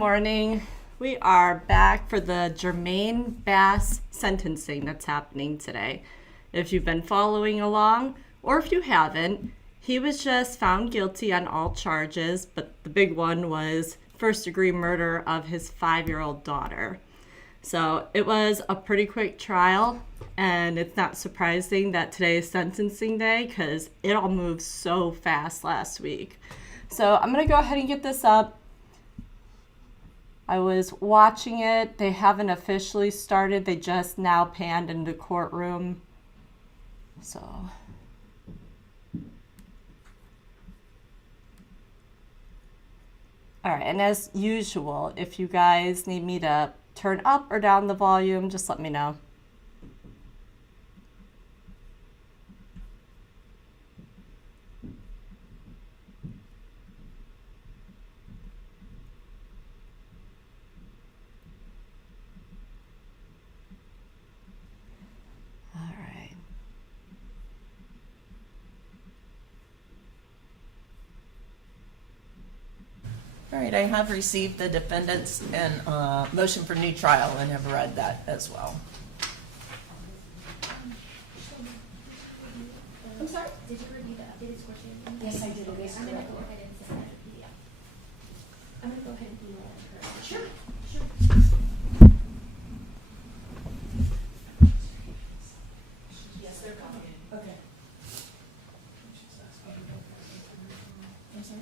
morning. We are back for the Jermaine Bass sentencing that's happening today. If you've been following along, or if you haven't, he was just found guilty on all charges, but the big one was first-degree murder of his 5-year-old daughter. So it was a pretty quick trial, and it's not surprising that today is sentencing day because it all moved so fast last week. So I'm going to go ahead and get this up. I was watching it. They haven't officially started. They just now panned into the courtroom. So. All right, and as usual, if you guys need me to turn up or down the volume, just let me know. All right, I have received the defendant's and motion for new trial and have read that as well. I'm sorry? Did you review the updated score sheet? Yes, I did. It is I'm going to correct. go ahead and send that PDF. I'm going to go ahead and email it to her. Sure. Yes, they're coming. Okay. I'm sorry?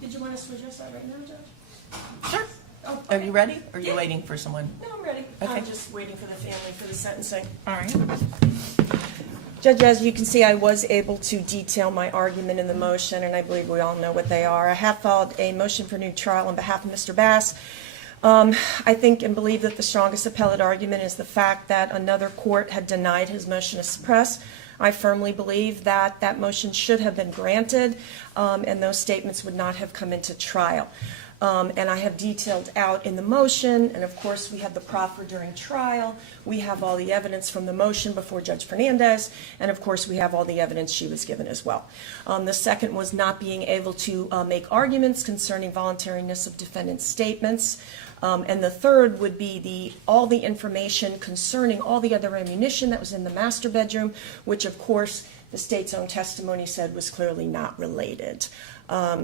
Did you want us to address that right now, Judge? Sure. Oh, Are okay. you ready? Or are you waiting for someone? No, I'm ready. Okay. I'm just waiting for the family for the sentencing. All right. Judge, as you can see, I was able to detail my argument in the motion, and I believe we all know what they are. I have filed a motion for new trial on behalf of Mr. Bass. I think and believe that the strongest appellate argument is the fact that another court had denied his motion to suppress. I firmly believe that that motion should have been granted, and those statements would not have come into trial. And I have detailed out in the motion, and of course we had the proffer during trial. We have all the evidence from the motion before Judge Fernandez, and of course we have all the evidence she was given as well. The second was not being able to make arguments concerning voluntariness of defendant's statements. And the third would be all the information concerning all the other ammunition that was in the master bedroom, which of course the state's own testimony said was clearly not related.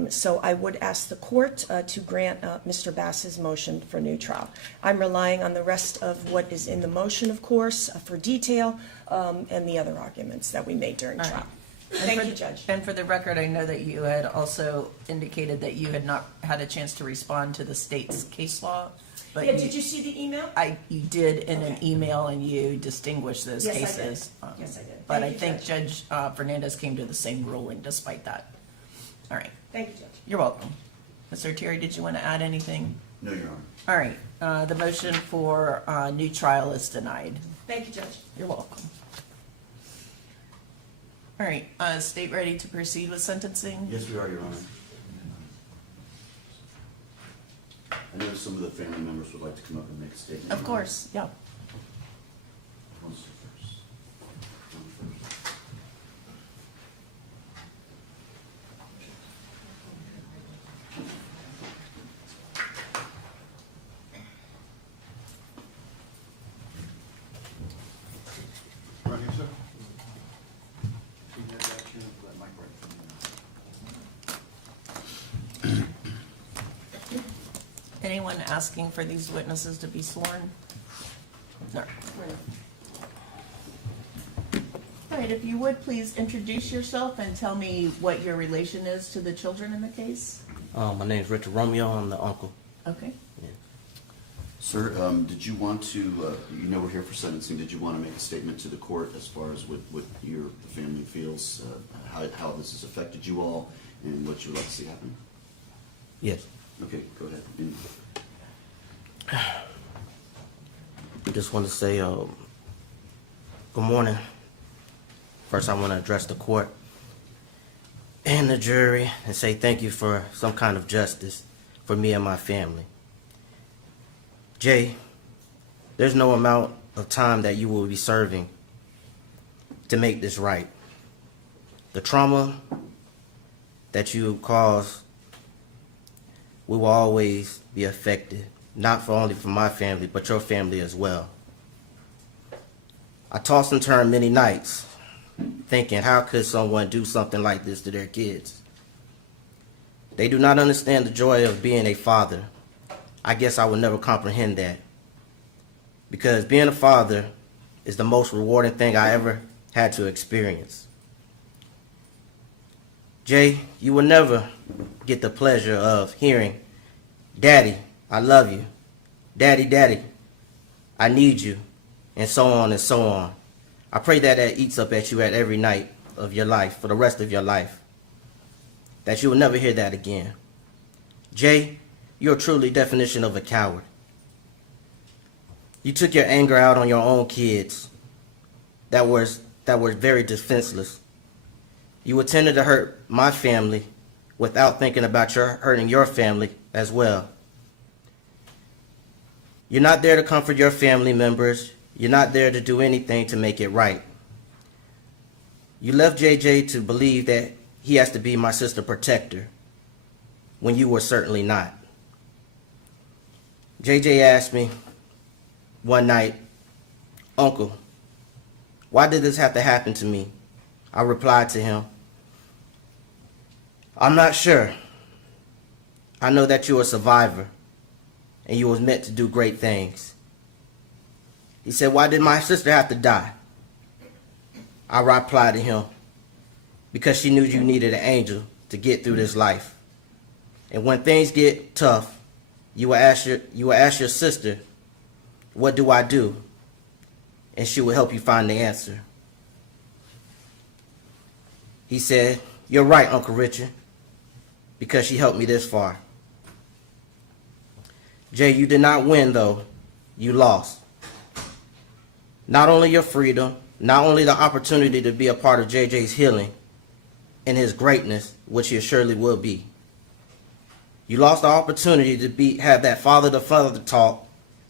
So I would ask the court to grant Mr. Bass's motion for new trial. I'm relying on the rest of what is in the motion, of course, for detail and the other arguments that we made during trial. Thank you, Judge. And for the record, I know that you had also indicated that you had not had a chance to respond to the state's case law. But Yeah, did you see the email? You did in an Okay. email, and you distinguished those Yes, I did. cases. Yes, I did. But Thank I you, think Judge Fernandez came to the same ruling despite that. All right. Thank you, Judge. You're welcome. Mr. Terry, did you want to add anything? No, Your Honor. All right. The motion for new trial is denied. Thank you, Judge. You're welcome. All right. State ready to proceed with sentencing? Yes, we are, Your Honor. I know some of the family members would like to come up and make a statement. Of course. Yeah. One second first. One first. Right here, sir. Senior action, that mic right from you. Anyone asking for these witnesses to be sworn? No. All right, if you would, please introduce yourself and tell me what your relation is to the children in the case. My name is Richard Romeo. I'm the uncle. Okay. Sir, did you want to, you know we're here for sentencing, did you want to make a statement to the court as far as what the family feels, how this has affected you all, and what you would like to see happen? Yes. Okay, go ahead. I just want to say good morning. First, I want to address the court and the jury and say thank you for some kind of justice for me and my family. Jay, there's no amount of time that you will be serving to make this right. The trauma that you cause, we will always be affected, not for only for my family, but your family as well. I tossed and turned many nights, thinking, how could someone do something like this to their kids? They do not understand the joy of being a father. I guess I will never comprehend that. Because being a father is the most rewarding thing I ever had to experience. Jay, you will never get the pleasure of hearing, Daddy, I love you. Daddy, Daddy, I need you. And so on and so on. I pray that that eats up at you at every night of your life, for the rest of your life. That you will never hear that again. Jay, you're truly definition of a coward. You took your anger out on your own kids that were very defenseless. You intended to hurt my family without thinking about hurting your family as well. You're not there to comfort your family members. You're not there to do anything to make it right. You left JJ to believe that he has to be my sister protector when you were certainly not. JJ asked me one night, Uncle, why did this have to happen to me? I replied to him, I'm not sure. I know that you're a survivor and you was meant to do great things. He said, why did my sister have to die? I replied to him, because she knew you needed an angel to get through this life. And when things get tough, you will ask your sister, what do I do? And she will help you find the answer. He said, you're right, Uncle Richard, because she helped me this far. Jay, you did not win, though. You lost. Not only your freedom, not only the opportunity to be a part of JJ's healing and his greatness, which he surely will be. You lost the opportunity to have that father-to-father talk,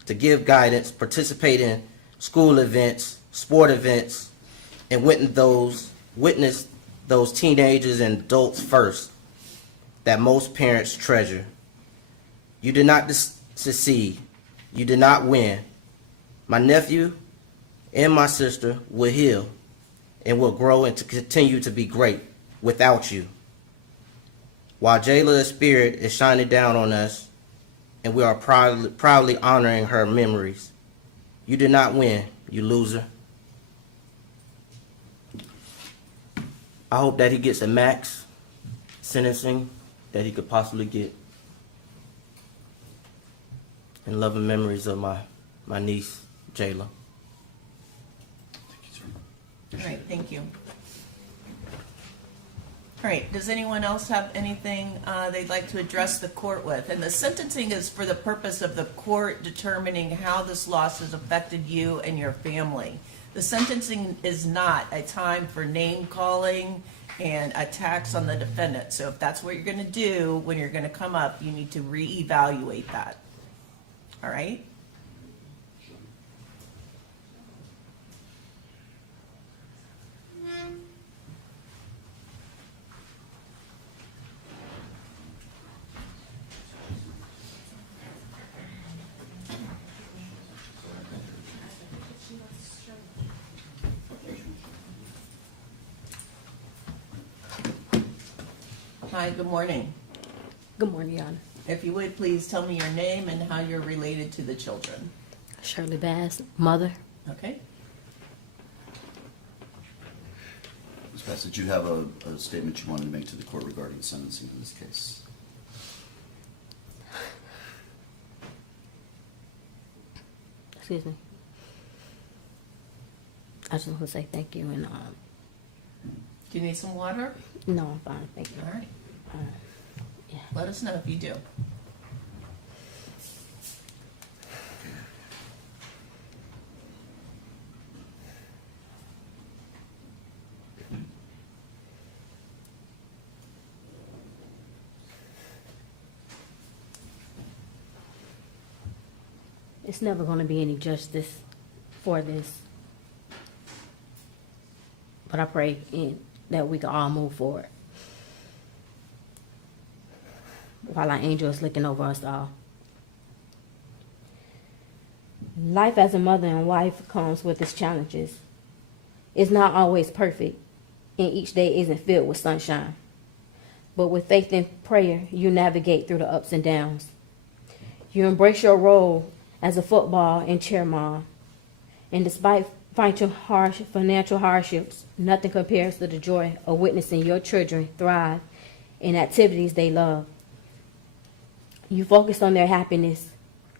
to give guidance, participate in school events, sport events, and witness those teenagers and adults first that most parents treasure. You did not succeed. You did not win. My nephew and my sister will heal and will grow and to continue to be great without you. While Jayla's spirit is shining down on us and we are proudly honoring her memories, you did not win, you loser. I hope that he gets the max sentencing that he could possibly get. And loving memories of my niece, Jayla. Thank you, sir. All right, thank you. All right, does anyone else have anything they'd like to address the court with? And the sentencing is for the purpose of the court determining how this loss has affected you and your family. The sentencing is not a time for name calling and attacks on the defendant. So if that's what you're going to do when you're going to come up, you need to reevaluate that. All right? Hi, good morning. Good morning, Your Honor. If you would, please tell me your name and how you're related to the children. Shirley Bass, mother. Okay? Ms. Bass, did you have a statement you wanted to make to the court regarding sentencing in this case? Excuse me. I just want to say thank you and Do you need some water? no, I'm fine. Thank you. All right. Yeah. Let us know if you do. It's never going to be any justice for this, but I pray that we can all move forward. while our angel is looking over us all. Life as a mother and wife comes with its challenges. It's not always perfect, and each day isn't filled with sunshine. But with faith and prayer, you navigate through the ups and downs. You embrace your role as a football and cheer mom. And despite financial hardships, nothing compares to the joy of witnessing your children thrive in activities they love. You focus on their happiness,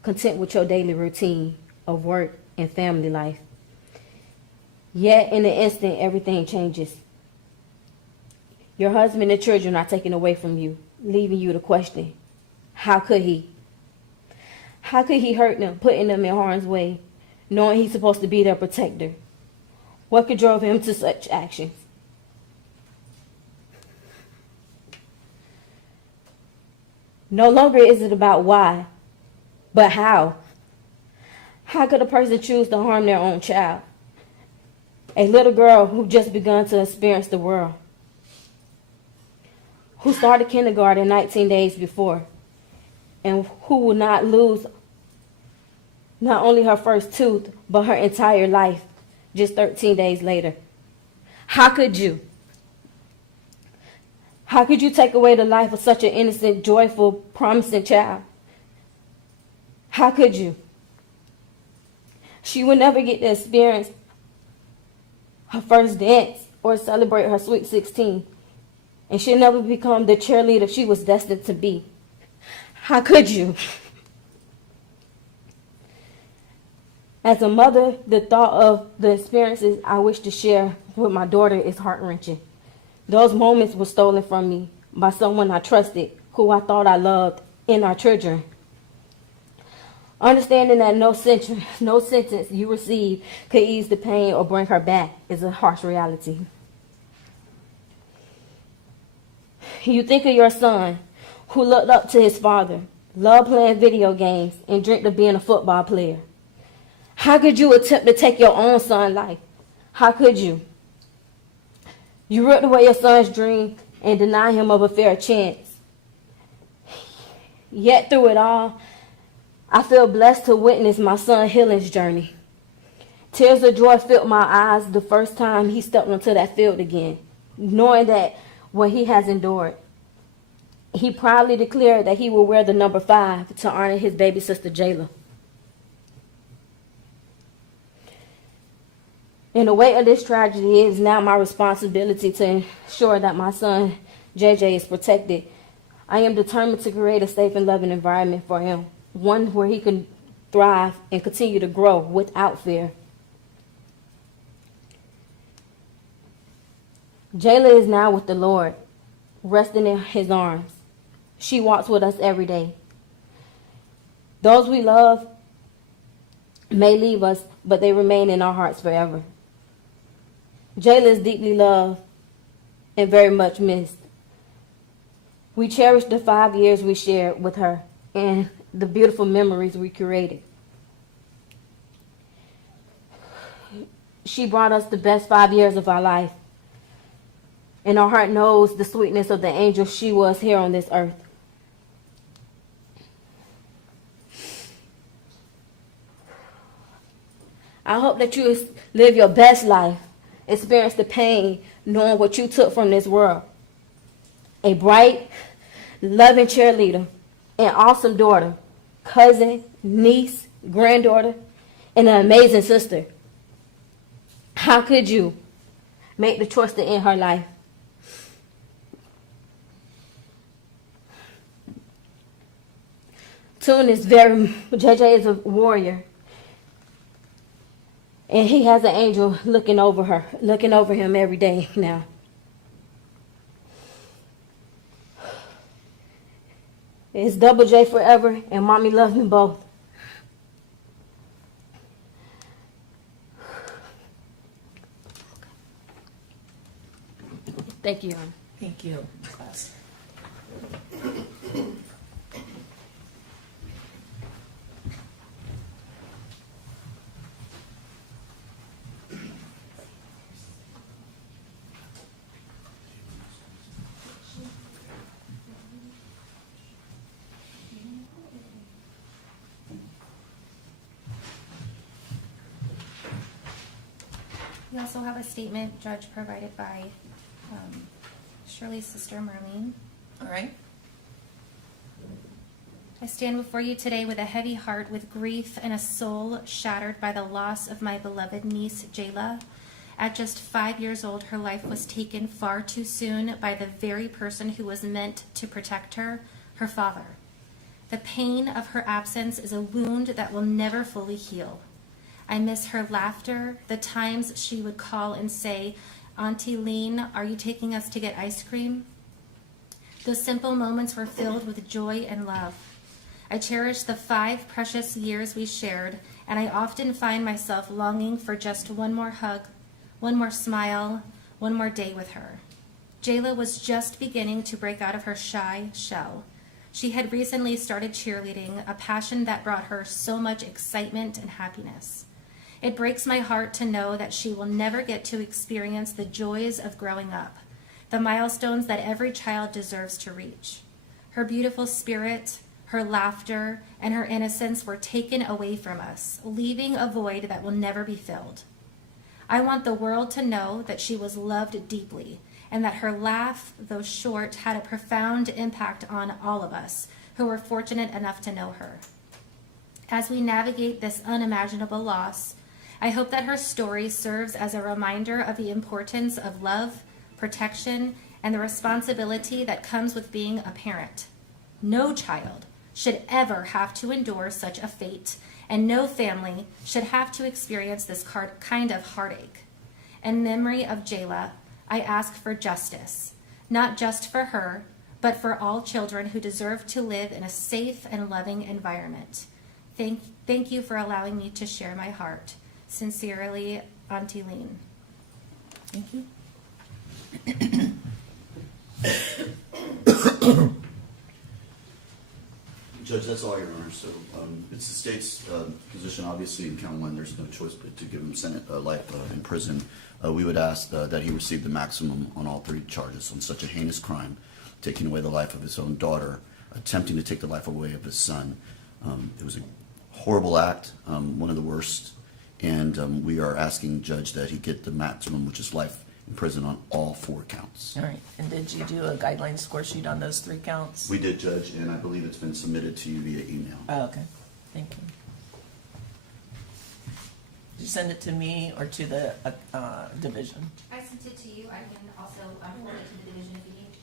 content with your daily routine of work and family life. Yet in an instant, everything changes. Your husband and children are taken away from you, leaving you to question, how could he? How could he hurt them, putting them in harm's way, knowing he's supposed to be their protector? What could drove him to such actions? No longer is it about why, but how. How could a person choose to harm their own child? A little girl who just begun to experience the world, who started kindergarten 19 days before, and who will not lose not only her first tooth, but her entire life just 13 days later. How could you? How could you take away the life of such an innocent, joyful, promising child? How could you? She will never get to experience her first dance or celebrate her sweet 16. And she'll never become the cheerleader she was destined to be. How could you? As a mother, the thought of the experiences I wish to share with my daughter is heart-wrenching. Those moments were stolen from me by someone I trusted, who I thought I loved, in our children. Understanding that no sentence you receive could ease the pain or bring her back is a harsh reality. You think of your son, who looked up to his father, loved playing video games, and dreamed of being a football player. How could you attempt to take your own son's life? How could you? You ripped away your son's dream and deny him of a fair chance. Yet through it all, I feel blessed to witness my son's healing journey. Tears of joy filled my eyes the first time he stepped onto that field again, knowing that what he has endured. He proudly declared that he will wear the number 5 to honor his baby sister Jayla. In the weight of this tragedy, it is now my responsibility to ensure that my son JJ is protected. I am determined to create a safe and loving environment for him, one where he can thrive and continue to grow without fear. Jayla is now with the Lord, resting in his arms. She walks with us every day. Those we love may leave us, but they remain in our hearts forever. Jayla is deeply loved and very much missed. We cherish the 5 years we shared with her and the beautiful memories we created. She brought us the best 5 years of our life, and our heart knows the sweetness of the angel she was here on this earth. I hope that you live your best life, experience the pain, knowing what you took from this world. A bright, loving cheerleader, an awesome daughter, cousin, niece, granddaughter, and an amazing sister. How could you make the choice to end her life? JJ is a warrior. And he has an angel looking over him every day now. It's Double J forever, and Mommy loves them both. Thank you, Your Honor. Thank you, class. We also have a statement, Judge, provided by Shirley's sister, Marlene. All right. I stand before you today with a heavy heart, with grief and a soul shattered by the loss of my beloved niece, Jayla. At just 5 years old, her life was taken far too soon by the very person who was meant to protect her, her father. The pain of her absence is a wound that will never fully heal. I miss her laughter, the times she would call and say, "Auntie Lean, are you taking us to get ice cream?" Those simple moments were filled with joy and love. I cherish the 5 precious years we shared, and I often find myself longing for just one more hug, one more smile, one more day with her. Jayla was just beginning to break out of her shy shell. She had recently started cheerleading, a passion that brought her so much excitement and happiness. It breaks my heart to know that she will never get to experience the joys of growing up, the milestones that every child deserves to reach. Her beautiful spirit, her laughter, and her innocence were taken away from us, leaving a void that will never be filled. I want the world to know that she was loved deeply, and that her laugh, though short, had a profound impact on all of us who were fortunate enough to know her. As we navigate this unimaginable loss, I hope that her story serves as a reminder of the importance of love, protection, and the responsibility that comes with being a parent. No child should ever have to endure such a fate, and no family should have to experience this kind of heartache. In memory of Jayla, I ask for justice, not just for her, but for all children who deserve to live in a safe and loving environment. Thank you for allowing me to share my heart. Sincerely, Auntie Lean. Thank you. Judge, that's all, Your Honor. So it's the state's position, obviously, in count 1, there's no choice but to give him life in prison. We would ask that he receive the maximum on all 3 charges on such a heinous crime, taking away the life of his own daughter, attempting to take the life away of his son. It was a horrible act, one of the worst, and we are asking, Judge, that he get the maximum, which is life in prison on all 4 counts. All right. And did you do a guideline score sheet on those 3 counts? We did, Judge, and I believe it's been submitted to you via email. Oh, okay. Thank you. Did you send it to me or to the division? I sent it to you. I can also forward it to the division if you need.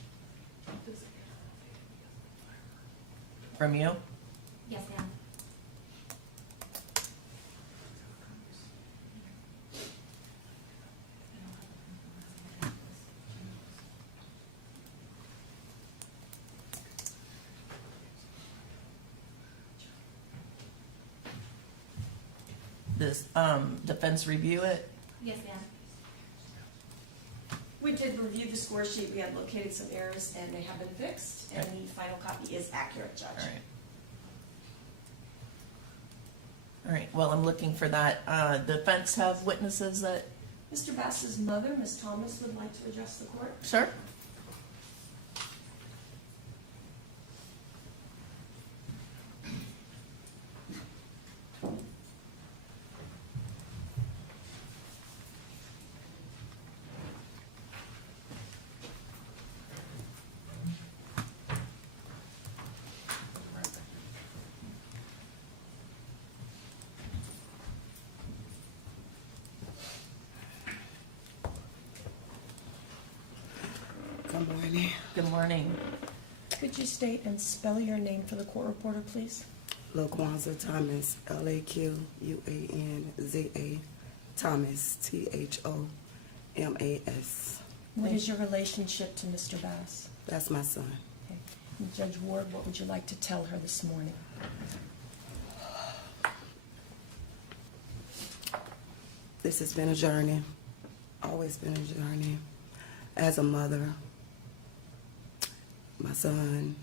From you? Yes, ma'am. Does defense review it? Yes, ma'am. We did review the score sheet, we had located some errors, and they have been fixed, and the final copy is accurate, Judge. All right. All right, well, I'm looking for that. Defense have witnesses that, Mr. Bass's mother, Ms. Thomas, would like to address the court. sir? Good morning. Good morning. Could you state and spell your name for the court reporter, please? Laquanza Thomas, Laquanza Thomas, Thomas. What is your relationship to Mr. Bass? That's my son. Okay. And Judge Ward, what would you like to tell her this morning? This has been a journey, always been a journey. As a mother, my son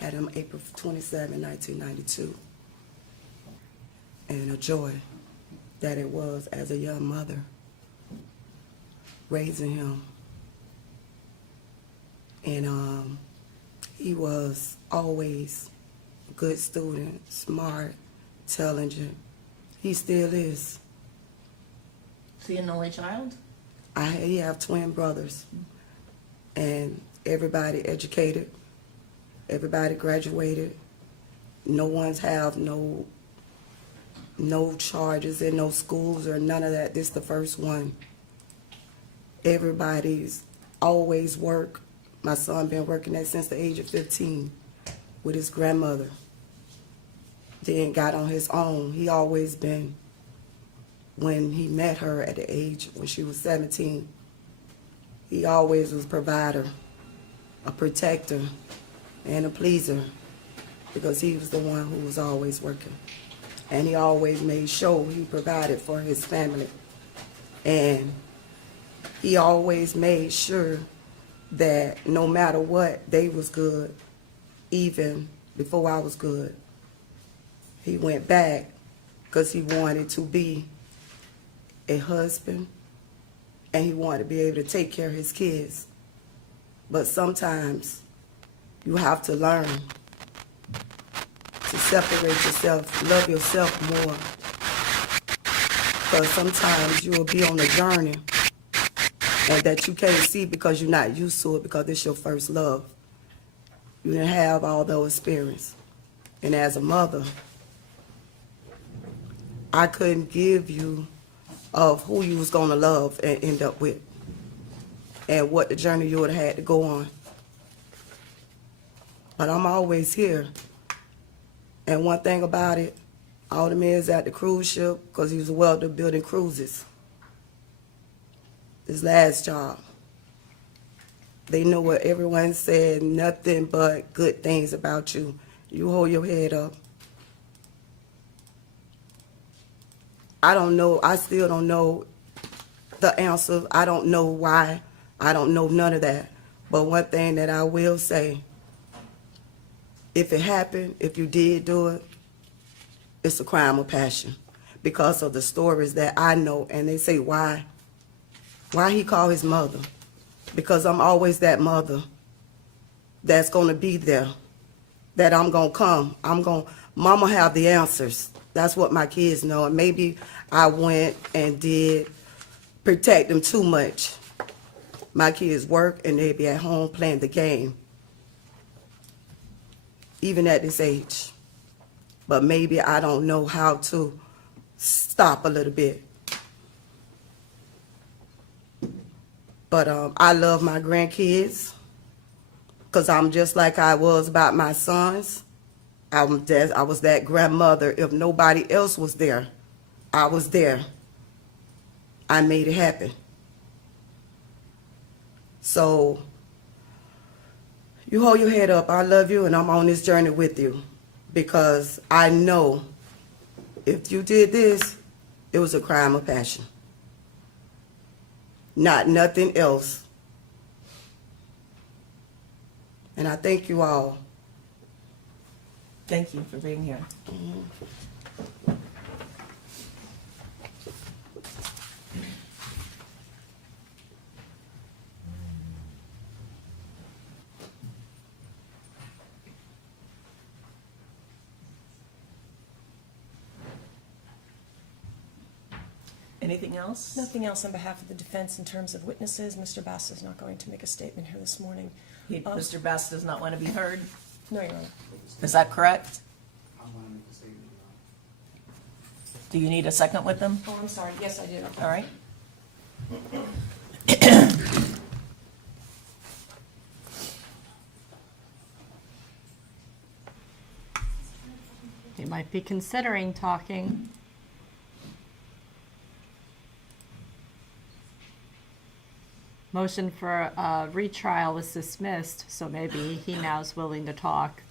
had him April 27, 1992. And a joy that it was as a young mother, raising him. And he was always a good student, smart, intelligent. He still is. Is he an only child? I have twin brothers, and everybody educated, everybody graduated. No one's have no charges in no schools or none of that. This the first one. Everybody's always work. My son been working that since the age of 15 with his grandmother. Then got on his own. He always been, when he met her at the age when she was 17, he always was a provider, a protector, and a pleaser, because he was the one who was always working. And he always made sure he provided for his family. And he always made sure that no matter what, they was good, even before I was good. He went back because he wanted to be a husband, and he wanted to be able to take care of his kids. But sometimes you have to learn to separate yourself, love yourself more. Because sometimes you'll be on a journey and that you can't see because you're not used to it, because it's your first love. You didn't have all those experience. And as a mother, I couldn't give you of who you was going to love and end up with, and what the journey you would have had to go on. But I'm always here. And one thing about it, all the men's at the cruise ship, because he was a welder building cruises. His last job. They know what everyone said, nothing but good things about you. You hold your head up. I don't know, I still don't know the answer. I don't know why. I don't know none of that. But one thing that I will say, if it happened, if you did do it, it's a crime of passion. Because of the stories that I know, and they say, why? Why he called his mother? Because I'm always that mother that's going to be there, that I'm going to come. Mama have the answers. That's what my kids know. And maybe I went and did protect them too much. My kids work and they be at home playing the game, even at this age. But maybe I don't know how to stop a little bit. But I love my grandkids, because I'm just like I was about my sons. I was that grandmother. If nobody else was there, I was there. I made it happen. So you hold your head up. I love you, and I'm on this journey with you, because I know if you did this, it was a crime of passion. Not nothing else. And I thank you all. Thank you for being here. Anything else? Nothing else on behalf of the defense in terms of witnesses. Mr. Bass is not going to make a statement here this morning. Mr. Bass does not want to be heard. No, Your Honor. Is that correct? Do you need a second with them? Oh, I'm sorry. Yes, I do. All right. He might be considering talking. Motion for a retrial was dismissed, so maybe he now is willing to talk.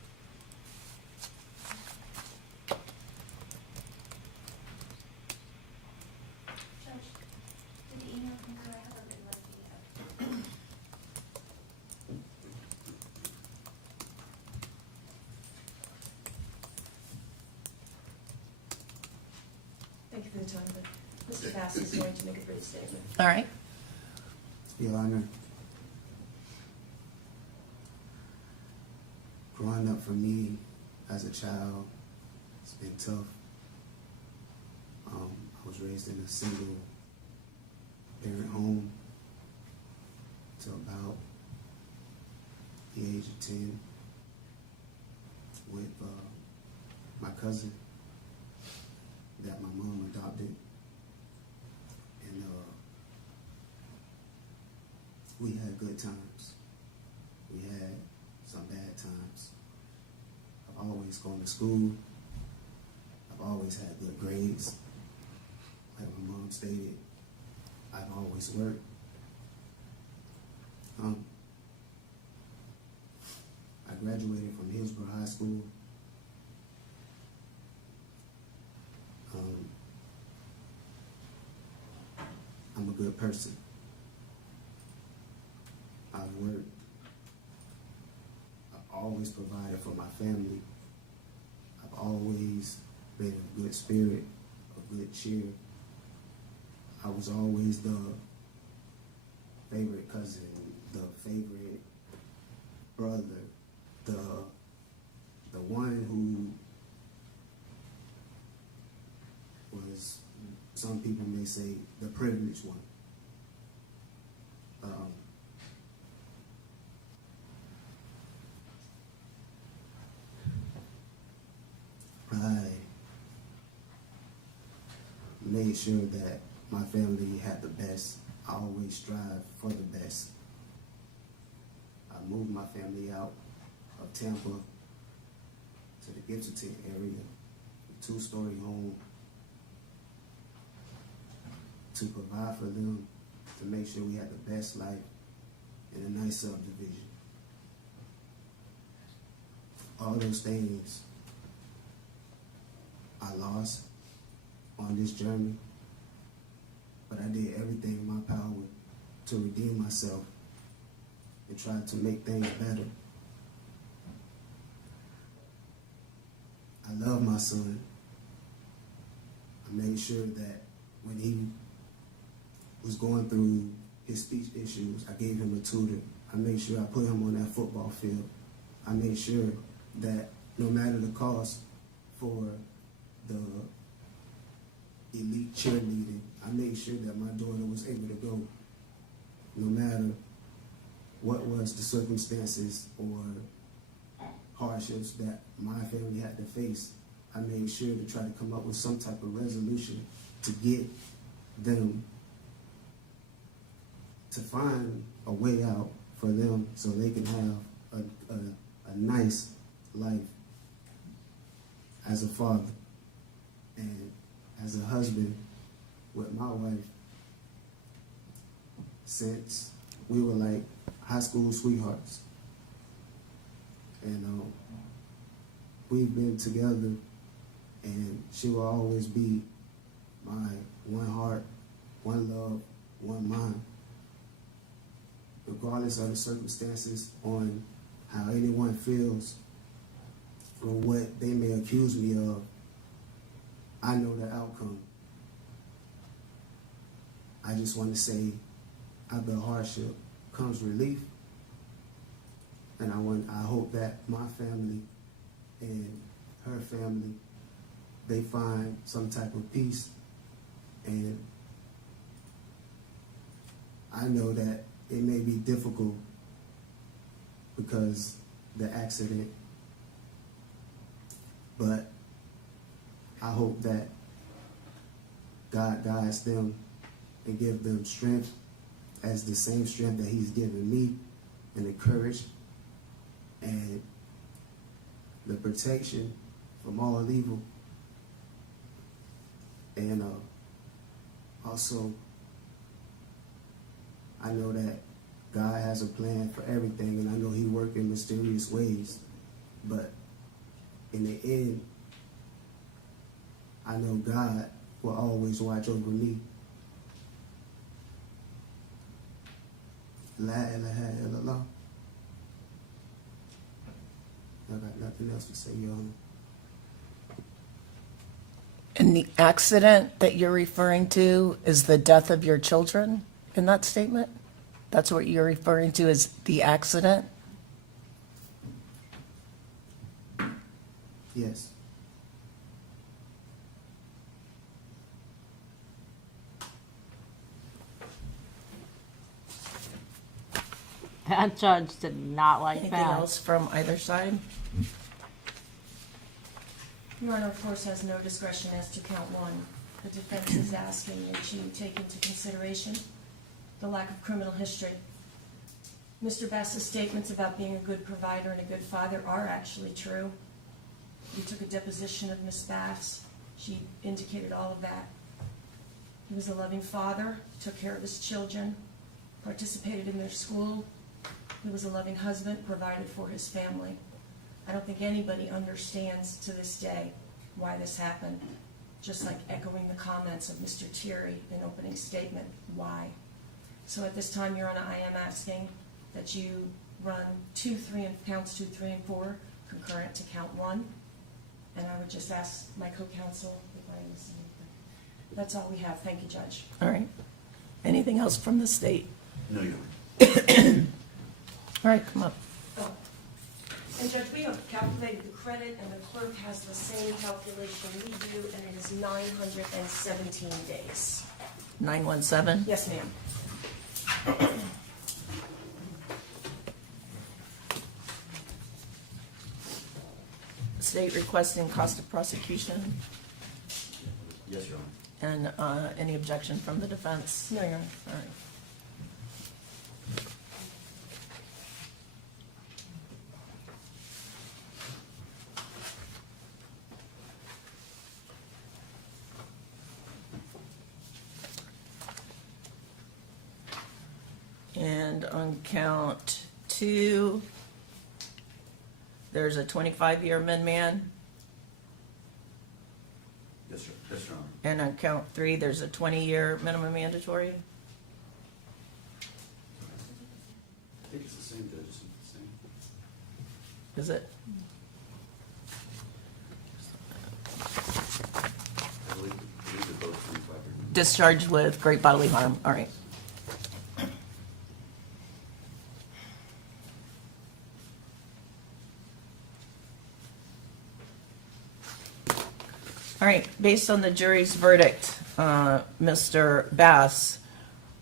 Thank you for the time, but Mr. Bass is going to make a brief statement. All right. Your Honor, growing up for me as a child, it's been tough. I was raised in a single to about the age of 10 with my cousin that my mom adopted. And we had good times. We had some bad times. I've always gone to school. I've always had good grades. Like my mom stated, I've always worked. I graduated from Hillsborough High School. I'm a good person. I've worked. I've always provided for my family. I've always been a good spirit, a good cheer. I was always the favorite cousin, the favorite brother, the one who was, some people may say, the privileged one. I made sure that my family had the best. I always strive for the best. I moved my family out of Tampa to the Gibson area, a 2-story home, to provide for them, to make sure we had the best life in a nice subdivision. All those things I lost on this journey, but I did everything in my power to redeem myself and try to make things better. I love my son. I made sure that when he was going through his speech issues, I gave him a tutor. I made sure I put him on that football field. I made sure that no matter the cost for the elite cheerleading, I made sure that my daughter was able to go, no matter what was the circumstances or hardships that my family had to face. I made sure to try to come up with some type of resolution to get them to find a way out for them so they can have a nice life as a father and as a husband with my wife. Since we were like high school sweethearts, and we've been together, and she will always be my one heart, one love, one mind. Regardless of the circumstances on how anyone feels or what they may accuse me of, I know the outcome. I just want to say, after hardship comes relief, and I hope that my family and her family, they find some type of peace. And I know that it may be difficult because the accident, but I hope that God guides them and give them strength as the same strength that He's given me, and the courage and the protection from all evil. And also, I know that God has a plan for everything, and I know He works in mysterious ways. But in the end, I know God will always watch over me. La ilaha illallah. I got nothing else to say, Your Honor. And the accident that you're referring to is the death of your children in that statement? That's what you're referring to as the accident? Yes. That judge did not like Anything that. else from either side? Your Honor, of course, has no discretion as to count one. The defense is asking that you take into consideration the lack of criminal history. Mr. Bass's statements about being a good provider and a good father are actually true. We took a deposition of Miss Bass. She indicated all of that. He was a loving father, took care of his children, participated in their school. He was a loving husband, provided for his family. I don't think anybody understands to this day why this happened, just like echoing the comments of Mr. Thierry in opening statement, why. So at this time, Your Honor, I am asking that you run counts 2, 3, and 4 concurrent to count 1. And I would just ask my co-counsel if I missed anything. That's all we have. Thank you, Judge. All right. Anything else from the state? No, Your Honor. All right, come up. Oh. And Judge, we have calculated the credit, and the clerk has the same calculation we do, and it is 917 days. 917? Yes, ma'am. State requesting cost of prosecution, Yes, Your Honor. and any objection from the defense? No, Your Honor. All right. And on count 2, there's a 25-year min-man, Yes, Your Honor. and on count 3, there's a 20-year minimum mandatory. I think it's the same, Judge. It's the same. Is it? I believe they're both 25 years. Discharged with great bodily harm. All right. All right, based on the jury's verdict, Mr. Bass,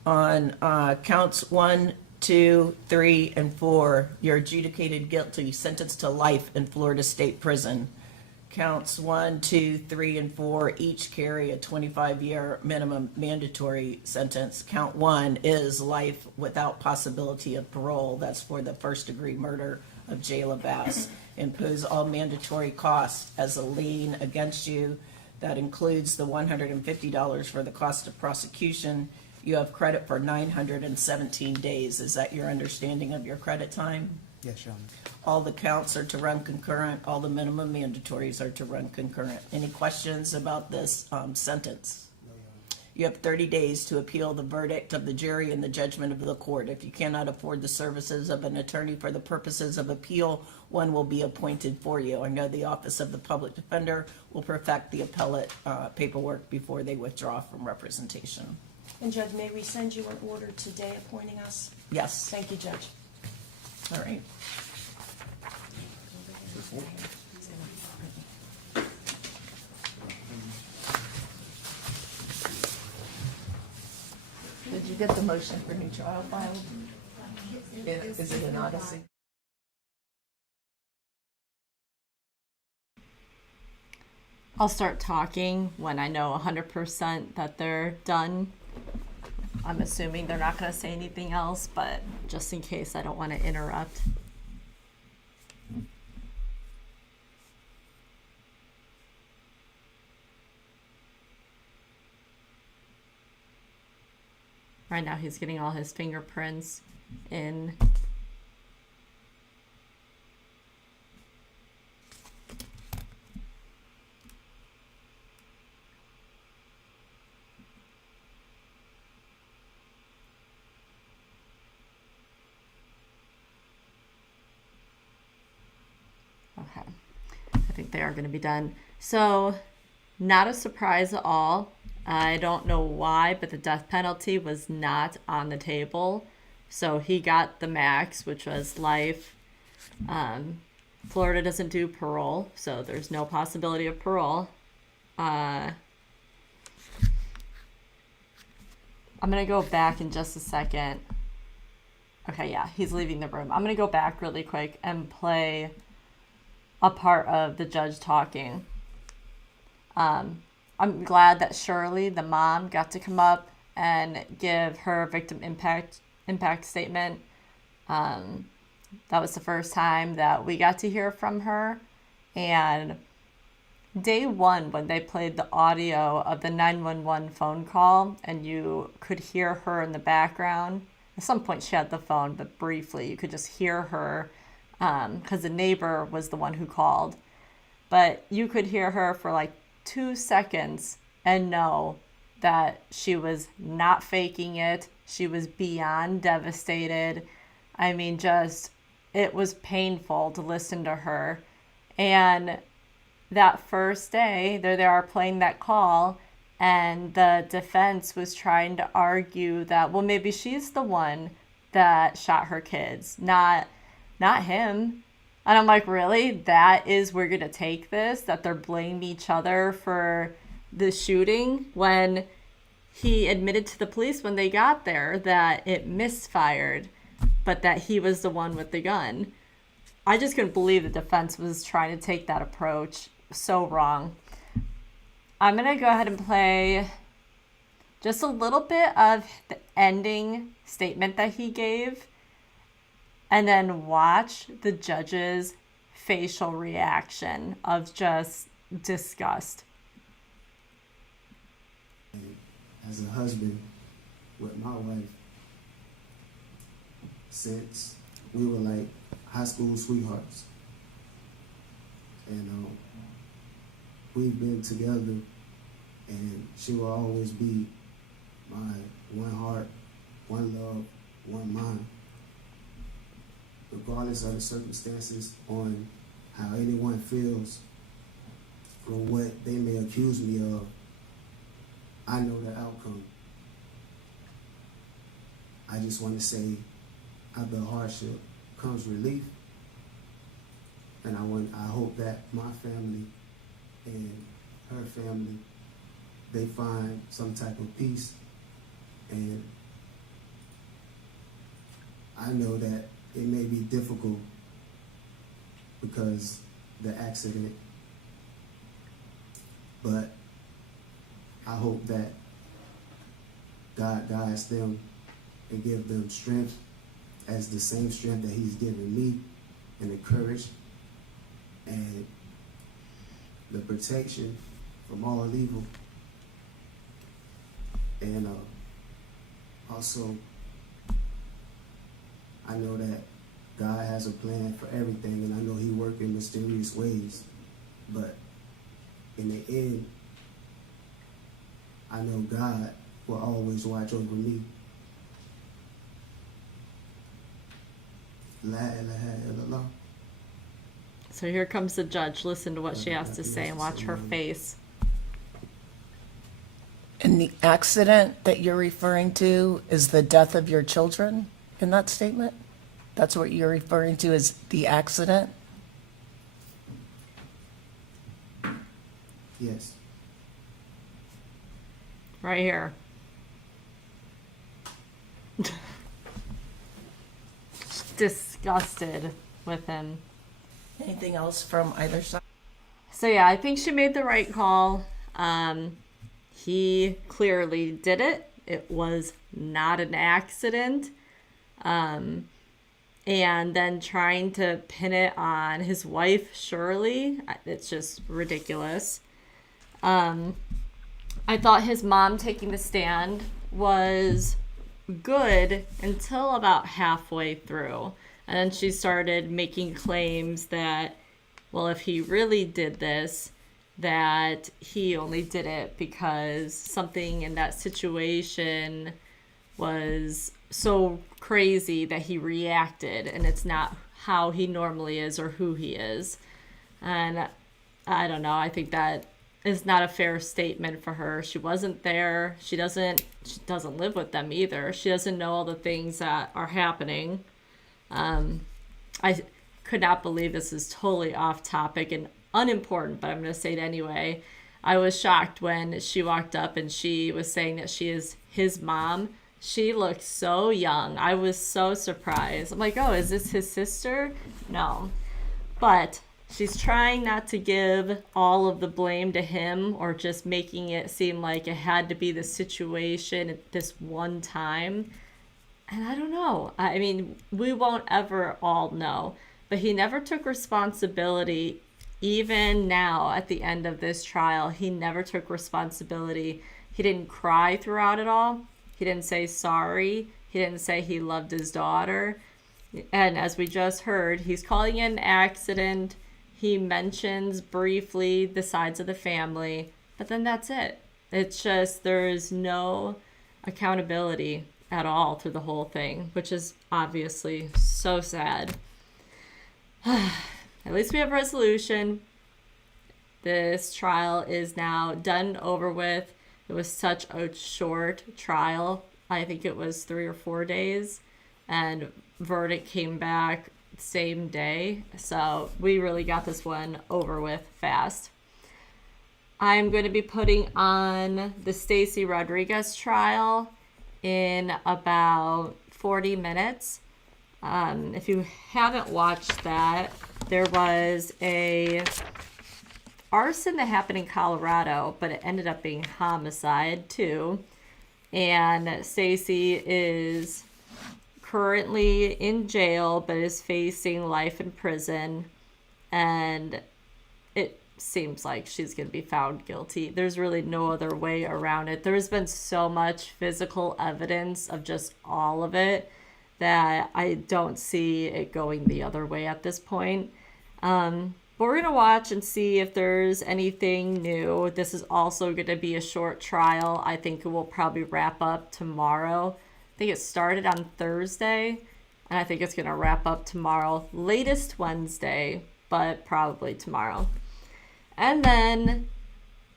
on counts 1, 2, 3, and 4, you're adjudicated guilty, sentenced to life in Florida State Prison. Counts 1, 2, 3, and 4 each carry a 25-year minimum mandatory sentence. Count 1 is life without possibility of parole. That's for the first-degree murder of Jayla Bass. Impose all mandatory costs as a lien against you. That includes the $150 for the cost of prosecution. You have credit for 917 days. Is that your understanding of your credit time? Yes, Your Honor. All the counts are to run concurrent. All the minimum mandatories are to run concurrent. Any questions about this sentence? You have 30 days to appeal the verdict of the jury and the judgment of the court. If you cannot afford the services of an attorney for the purposes of appeal, one will be appointed for you. I know the Office of the Public Defender will perfect the appellate paperwork before they withdraw from representation. And Judge, may we send you an order today appointing us? Yes. Thank you, Judge. All right. Did you get the motion for new trial filed? Is it an odyssey? I'll start talking when I know 100% that they're done. I'm assuming they're not going to say anything else, but just in case, I don't want to interrupt. Right now, he's getting all his fingerprints in. Okay, I think they are going to be done. So, not a surprise at all. I don't know why, but the death penalty was not on the table. So he got the max, which was life. Florida doesn't do parole, so there's no possibility of parole. I'm going to go back in just a second Okay, yeah, he's leaving the room. I'm going to go back really quick and play a part of the judge talking. I'm glad that Shirley, the mom, got to come up and give her victim impact statement. That was the first time that we got to hear from her. And day one, when they played the audio of the 911 phone call and you could hear her in the background, at some point she had the phone, but briefly you could just hear her because the neighbor was the one who called. But you could hear her for like 2 seconds and know that she was not faking it. She was beyond devastated. I mean, just, it was painful to listen to her. And that first day, there they are playing that call, and the defense was trying to argue that, well, maybe she's the one that shot her kids, not him. And I'm like, really? That is, we're going to take this? That they're blaming each other for the shooting when he admitted to the police when they got there that it misfired, but that he was the one with the gun. I just couldn't believe the defense was trying to take that approach. So wrong. I'm going to go ahead and play just a little bit of the ending statement that he gave, and then watch the judge's facial reaction of just disgust. As a husband with my wife, since we were like high school sweethearts, and we've been together, and she will always be my one heart, one love, one mind. Regardless of the circumstances on how anyone feels or what they may accuse me of, I know the outcome. I just want to say, after hardship comes relief, and I hope that my family and her family, they find some type of peace. And I know that it may be difficult because the accident, but I hope that God guides them and give them strength as the same strength that He's given me, and the courage and the protection from all evil. And also, I know that God has a plan for everything, and I know He works in mysterious ways. But in the end, I know God will always watch over me. La ilaha illallah. So here comes the judge. Listen to what she has to say and watch her face. And the accident that you're referring to is the death of your children in that statement? That's what you're referring to as the accident? Yes. Right here. Disgusted with him. Anything else from either side? So yeah, I think she made the right call. He clearly did it. It was not an accident. And then trying to pin it on his wife, Shirley, it's just ridiculous. I thought his mom taking the stand was good until about halfway through. And then she started making claims that, well, if he really did this, that he only did it because something in that situation was so crazy that he reacted, and it's not how he normally is or who he is. And I don't know, I think that is not a fair statement for her. She wasn't there. She doesn't live with them either. She doesn't know all the things that are happening. I could not believe this is totally off topic and unimportant, but I'm going to say it anyway. I was shocked when she walked up and she was saying that she is his mom. She looked so young. I was so surprised. I'm like, oh, is this his sister? No. But she's trying not to give all of the blame to him or just making it seem like it had to be the situation at this one time. And I don't know. I mean, we won't ever all know. But he never took responsibility. Even now, at the end of this trial, he never took responsibility. He didn't cry throughout it all. He didn't say sorry. He didn't say he loved his daughter. And as we just heard, he's calling it an accident. He mentions briefly the sides of the family, but then that's it. It's just there's no accountability at all through the whole thing, which is obviously so sad. At least we have resolution. This trial is now done, over with. It was such a short trial. I think it was 3 or 4 days, and verdict came back same day. So we really got this one over with fast. I'm going to be putting on the Stacy Rodriguez trial in about 40 minutes. If you haven't watched that, there was a arson that happened in Colorado, but it ended up being homicide too. And Stacy is currently in jail, but is facing life in prison. And it seems like she's going to be found guilty. There's really no other way around it. There's been so much physical evidence of just all of it that I don't see it going the other way at this point. But we're going to watch and see if there's anything new. This is also going to be a short trial. I think it will probably wrap up tomorrow. I think it started on Thursday, and I think it's going to wrap up tomorrow, latest Wednesday, but probably tomorrow. And then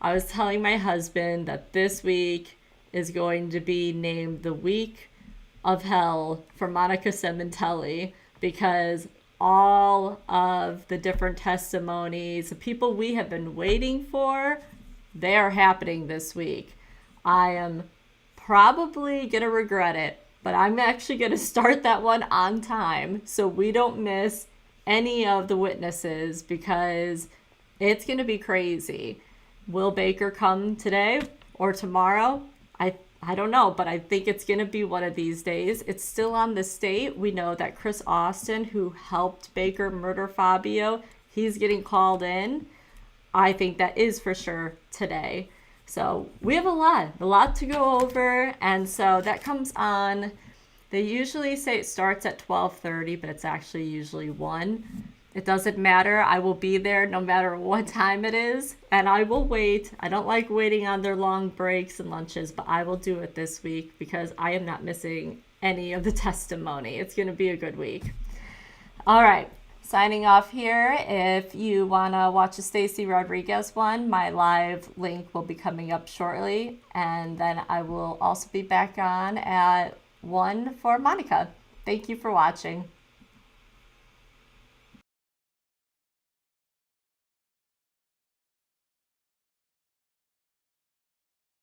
I was telling my husband that this week is going to be named the week of hell for Monica Cementelli, because all of the different testimonies, the people we have been waiting for, they are happening this week. I am probably going to regret it, but I'm actually going to start that one on time so we don't miss any of the witnesses, because it's going to be crazy. Will Baker come today or tomorrow? I don't know, but I think it's going to be one of these days. It's still on the state. We know that Chris Austin, who helped Baker murder Fabio, he's getting called in. I think that is for sure today. So we have a lot to go over. And so that comes on. They usually say it starts at 12:30, but it's actually usually 1. It doesn't matter. I will be there no matter what time it is, and I will wait. I don't like waiting on their long breaks and lunches, but I will do it this week because I am not missing any of the testimony. It's going to be a good week. All right, signing off here. If you want to watch the Stacy Rodriguez one, my live link will be coming up shortly, and then I will also be back on at 1 for Monica. Thank you for watching.